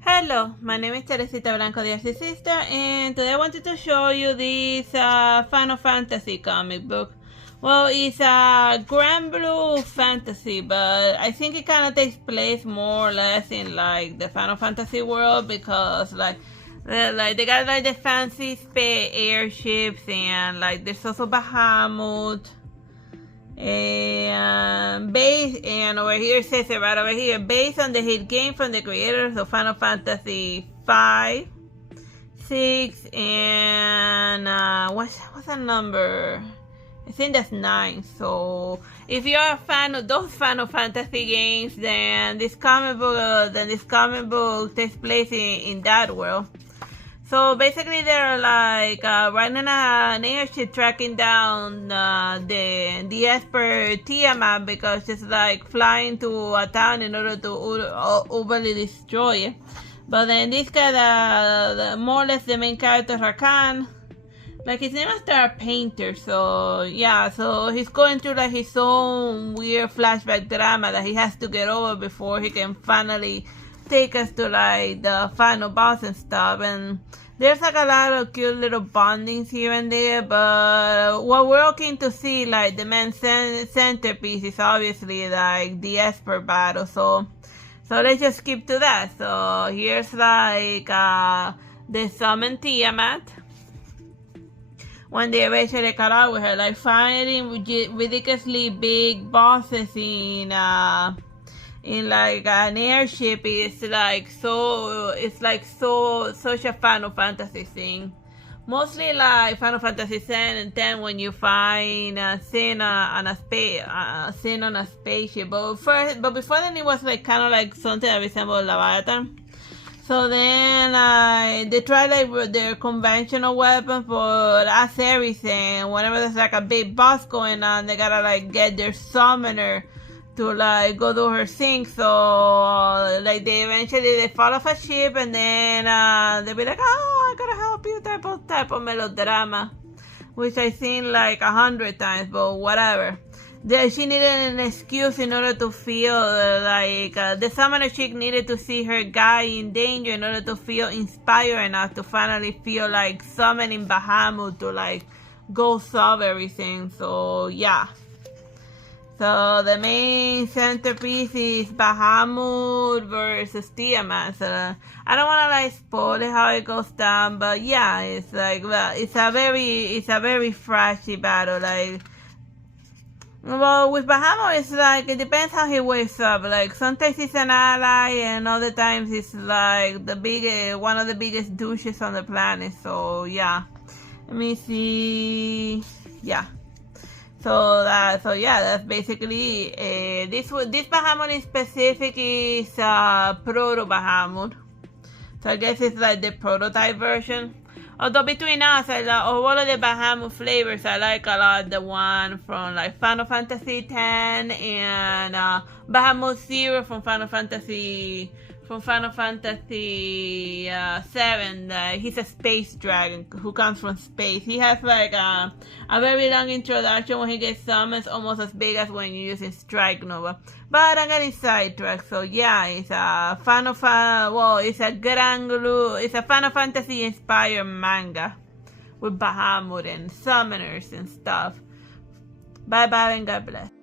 Hello, my name is Teresita Blanco, the Artsy Sister, and today I wanted to show you this Final Fantasy comic book. Well, it's a Granblue Fantasy, but I think it kind of takes place more or less in like the Final Fantasy world because like they got like the fancy space airships and like there's also Bahamut. And over here it says it right over here, based on the hit game from the creators of Final Fantasy 5, 6, and what's that number? I think that's 9. So if you're a fan of those Final Fantasy games, then this comic book takes place in that world. So basically they're like riding an airship tracking down the Esper Tiamant because she's like flying to a town in order to overly destroy it. But then this guy, more or less the main character, Rakan, like his name is Star Painter, so yeah, so he's going through like his own weird flashback drama that he has to get over before he can finally take us to like the final boss and stuff. And there's like a lot of cute little bondings here and there, but what we're looking to see, like the main centerpiece, is obviously like the Esper battle. So let's just skip to that. So here's like the summon Tiamat when they eventually caught up with her, like fighting ridiculously big bosses in like an airship is like such a Final Fantasy thing. Mostly like Final Fantasy 10 and 10 when you find Sin on a spaceship. But before then it was like kind of like something that resembled Leviathan. So then they try like their conventional weapon, but that's everything. Whenever there's like a big boss going on, they gotta like get their summoner to like go do her thing. So like they fall off a ship and then they'll be like, oh, I gotta help you, type of melodrama, which I seen like 100 times, but whatever. She needed an excuse in order to feel like the summoner chick needed to see her guy in danger in order to feel inspired enough to finally feel like summoning Bahamut to like go solve everything. So yeah. So the main centerpiece is Bahamut versus Tiamant. So I don't want to like spoil it how it goes down, but yeah, it's like, well, it's a very flashy battle. Like, well, with Bahamut, it's like it depends how he wakes up. Like sometimes he's an ally, and other times he's like one of the biggest douches on the planet. So yeah, let me see. Yeah. So that's basically this Bahamut in specific is Proto Bahamut. So I guess it's like the prototype version. Although between us, of all of the Bahamut flavors, I like a lot the one from like Final Fantasy X and Bahamut Zero from Final Fantasy 7. He's a space dragon who comes from space. He has like a very long introduction when he gets summoned, almost as big as when you're using Strike Nova. But I'm getting sidetracked. So yeah, it's a it's a Final Fantasy inspired manga with Bahamut and summoners and stuff. Bye bye and God bless.